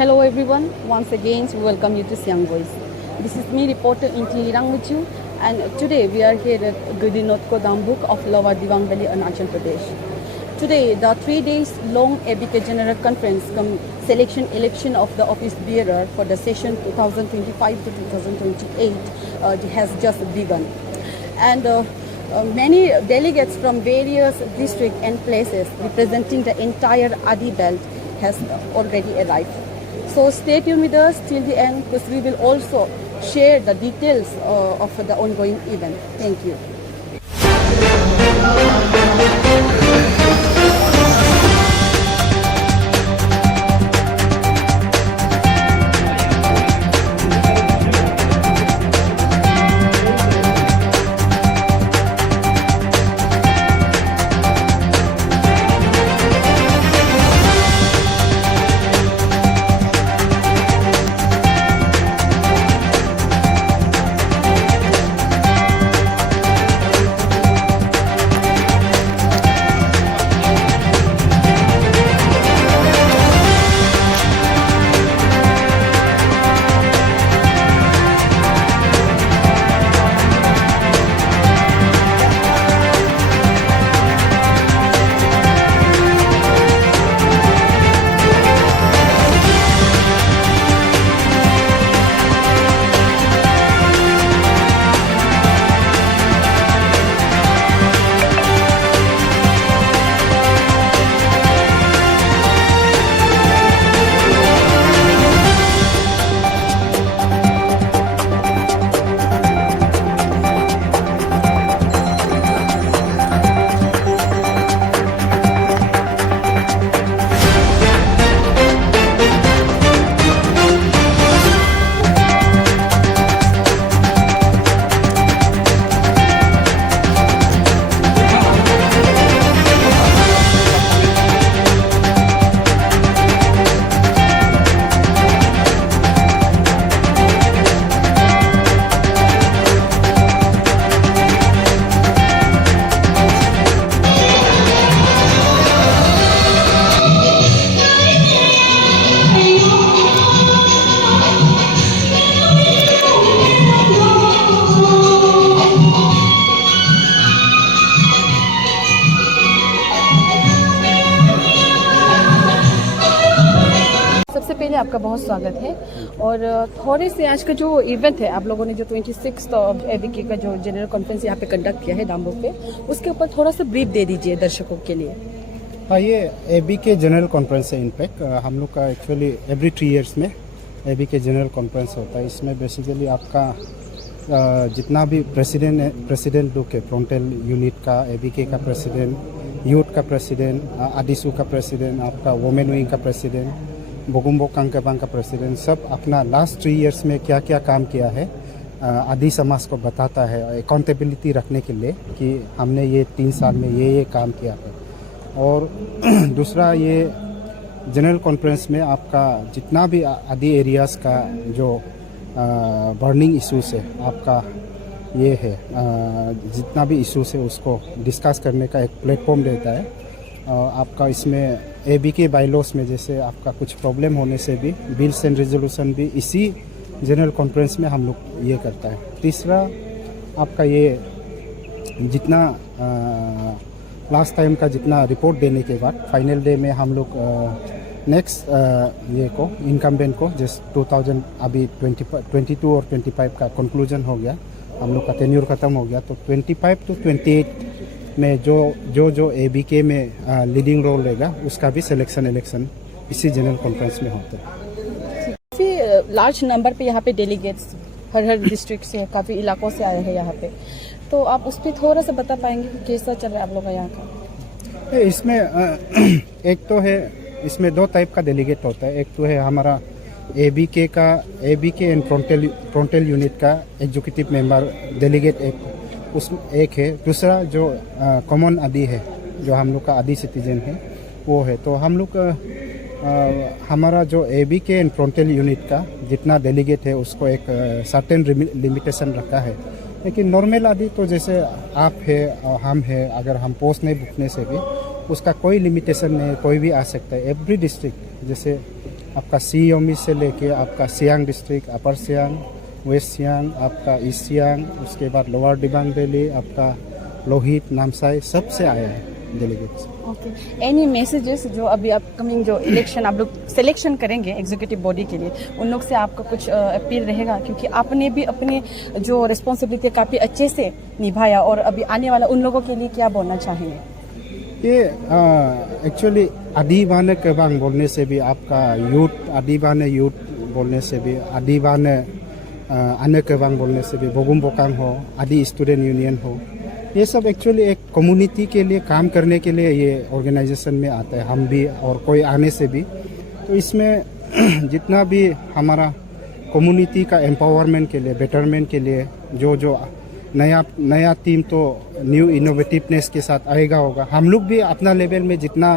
Hello everyone, once again we welcome you to Siang Voice. This is me, reporter Inti Lirang with you, and today we are here at Gudinotko Dambuk of Lower Diwan Valley, Arunachal Pradesh. Today, the 3 days long ABK General Conference selection election of the office bearer for the session 2025 to 2028 has just begun. And many delegates from various districts and places representing the entire Adi belt has already arrived. So stay tuned with us till the end, because we will also share the details of the ongoing event. Thank you. सबसे पहले आपका बहुत स्वागत है। और थोड़े से आज का जो इवेंट है, आप लोगों ने जो 26 एबीके का जो जनरल कॉन्फ्रेंस यहाँ पे कंडक्ट किया है दाम्बुक पे, उसके ऊपर थोड़ा सा ब्रीफ दे दीजिए दर्शकों के लिए। हाँ, ये एबीके जनरल कॉन्फ्रेंस है। इनफैक्ट हम लोग का एक्चुअली एवरी 3 ईयर्स में एबीके जनरल कॉन्फ्रेंस होता है। इसमें बेसिकली आपका जितना भी प्रेसिडेंट लोग है, फ्रंटल यूनिट का, एबीके का प्रेसिडेंट, यूथ का प्रेसिडेंट, आदिसू का प्रेसिडेंट, आपका वोमेन विंग का प्रेसिडेंट, बोगुम्बोक कांकेबांग का प्रेसिडेंट, सब अपना लास्ट 3 ईयर्स में क्या क्या काम किया है आदि समाज को बताता है, अकाउंटेबिलिटी रखने के लिए कि हमने ये 3 साल में ये काम किया है। और दूसरा, ये जनरल कॉन्फ्रेंस में आपका जितना भी आदि एरियाज़ का जो बर्निंग इश्यूज़ है, आपका ये है जितना भी इश्यूज़ है उसको डिस्कस करने का एक प्लेटफॉर्म देता है। आपका इसमें एबीके बाइलॉस में जैसे आपका कुछ प्रॉब्लम होने से भी बिल्स एंड रेजोल्यूशन भी इसी जनरल कॉन्फ्रेंस में हम लोग ये करता है। तीसरा, आपका ये जितना लास्ट टाइम का जितना रिपोर्ट देने के बाद फाइनल डे में हम लोग नेक्स्ट ये को इनकम्बेंट को जैसे 2000 अभी 22 और 25 का कंक्लूजन हो गया, हम लोग का टेन्योर ख़त्म हो गया, तो 25 to 28 में जो एबीके में लीडिंग रोल लेगा उसका भी सिलेक्शन इलेक्शन इसी जनरल कॉन्फ्रेंस में होता है। काफ़ी लार्ज नंबर पे यहाँ पे डेलीगेट्स हर डिस्ट्रिक्ट से, काफ़ी इलाकों से आए हैं यहाँ पे, तो आप उस पर थोड़ा सा बता पाएंगे कि कैसा चल रहा है आप लोग का यहाँ का? इसमें एक तो है, इसमें 2 टाइप का डेलीगेट होता है। एक तो है हमारा एबीके एंड फ्रंटल यूनिट का एग्जीक्यूटिव मेंबर डेलीगेट एक है। दूसरा जो कॉमन आदि है, जो हम लोग का आदि सिटीजन है वो है। तो हम लोग हमारा जो एबीके एंड फ्रंटल यूनिट का जितना डेलीगेट है उसको एक सर्टेन लिमिटेशन रखा है। लेकिन नॉर्मल आदि तो जैसे आप है और हम है, अगर हम पोस्ट नहीं बुकने से भी उसका कोई लिमिटेशन नहीं, कोई भी आ सकता है। एवरी डिस्ट्रिक्ट जैसे आपका सी योमी से लेके आपका सियांग डिस्ट्रिक्ट, अपर सियांग, वेस्ट सियांग, आपका ईस्ट सियांग, उसके बाद लोअर दिबांग वैली, आपका लोहित, नामसाई, सब से आया है डेलीगेट्स। ओके, एनी मैसेजेस जो अभी अपकमिंग जो इलेक्शन आप लोग सिलेक्शन करेंगे एग्जीक्यूटिव बॉडी के लिए, उन लोग से आपका कुछ अपील रहेगा? क्योंकि आपने भी अपने जो रिस्पॉन्सिबिलिटी काफ़ी अच्छे से निभाया, और अभी आने वाला उन लोगों के लिए क्या बोलना चाहेंगे? ये एक्चुअली आदिवाने केबांग बोलने से भी आपका यूथ, आदिवाने यूथ बोलने से भी, आदिवाने अन्य केबांग बोलने से भी, बोगुम बोकांग हो, आदि स्टूडेंट यूनियन हो, ये सब एक्चुअली एक कम्युनिटी के लिए काम करने के लिए ये ऑर्गेनाइजेशन में आता है, हम भी और कोई आने से भी। तो इसमें जितना भी हमारा कम्युनिटी का एम्पावरमेंट के लिए, बेटरमेंट के लिए जो नया टीम तो न्यू इनोवेटिवनेस के साथ आएगा होगा। हम लोग भी अपना लेवल में जितना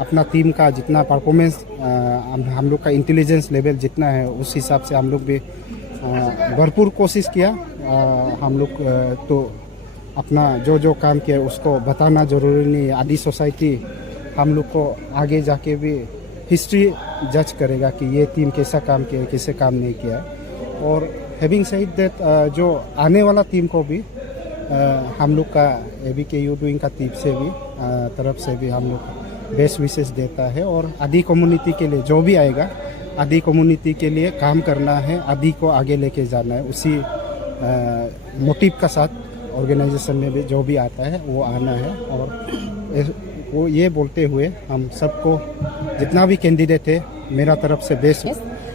अपना टीम का जितना परफॉर्मेंस, हम लोग का इंटेलिजेंस लेवल जितना है, उस हिसाब से हम लोग भी भरपूर कोशिश किया। हम लोग तो अपना जो काम किया उसको बताना ज़रूरी नहीं है। आदि सोसाइटी हम लोग को आगे जाके भी हिस्ट्री जज करेगा कि ये टीम कैसा काम किया, कैसे काम नहीं किया। और हैविंग सेड दैट, जो आने वाला टीम को भी हम लोग का ABK यूथ विंग का टीम से भी तरफ से भी हम लोग बेस्ट विशेष देता है। और आदि कम्युनिटी के लिए जो भी आएगा, आदि कम्युनिटी के लिए काम करना है, आदि को आगे लेके जाना है, उसी मोटिव का साथ ऑर्गेनाइजेशन में भी जो भी आता है वो आना है। और वो ये बोलते हुए हम सबको जितना भी कैंडिडेट है मेरा तरफ से बेस्ट।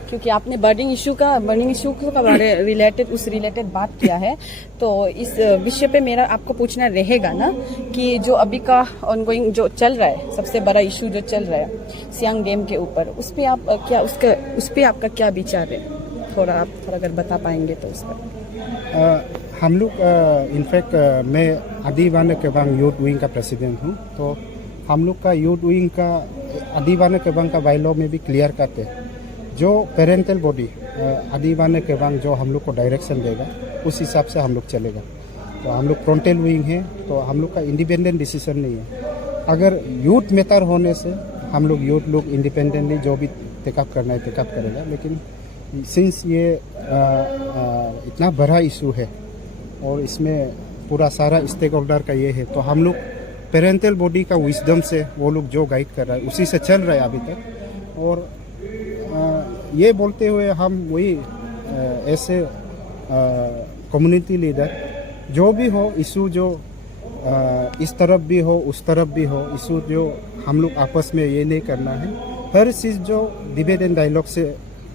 क्योंकि आपने बर्निंग इशू का बारे रिलेटेड बात किया है, तो इस विषय पे मेरा आपको पूछना रहेगा ना कि जो अभी का ऑनगोइंग जो चल रहा है, सबसे बड़ा इशू जो चल रहा है सियांग डैम के ऊपर, उस पे आप क्या उस पे आपका क्या विचार है? थोड़ा अगर बता पाएंगे तो उस पर। हम लोग इनफैक्ट मैं आदिवाने केबांग यूथ विंग का प्रेसिडेंट हूँ। तो हम लोग का यूथ विंग का आदिवाने केबांग का बायलॉ में भी क्लियर करते हैं, जो पेरेंटल बॉडी आदिवाने केबांग जो हम लोग को डायरेक्शन देगा उस हिसाब से हम लोग चलेगा। तो हम लोग फ्रंटल विंग है, तो हम लोग का इंडिपेंडेंट डिसीजन नहीं है। अगर यूथ मैटर होने से हम लोग यूथ लोग इंडिपेंडेंटली जो भी टेकअप करना है टेकअप करेगा। लेकिन सिंस ये इतना बड़ा इशू है और इसमें पूरा सारा स्टेक होल्डर का ये है, तो हम लोग पेरेंटल बॉडी का विजडम से वो लोग जो गाइड कर रहा है उसी से चल रहा है अभी तक। और ये बोलते हुए हम वही ऐसे कम्युनिटी लीडर जो भी हो, इशू जो इस तरफ भी हो उस तरफ भी हो, इशू जो हम लोग आपस में ये नहीं करना है। हर चीज़ जो डिबेट एंड डायलॉग से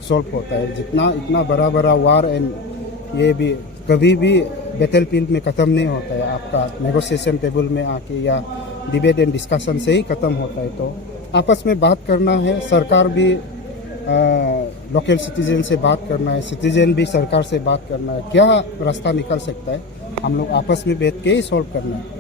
सॉल्व होता है। जितना इतना बड़ा वार एंड ये भी कभी भी बैटल फील्ड में ख़त्म नहीं होता है, आपका नेगोशिएशन टेबल में आके या डिबेट एंड डिस्कशन से ही ख़त्म होता है। तो आपस में बात करना है, सरकार भी लोकल सिटीजन से बात करना है, सिटीजन भी सरकार से बात करना है, क्या रास्ता निकल सकता है हम लोग आपस में बैठ के ही सॉल्व करना है।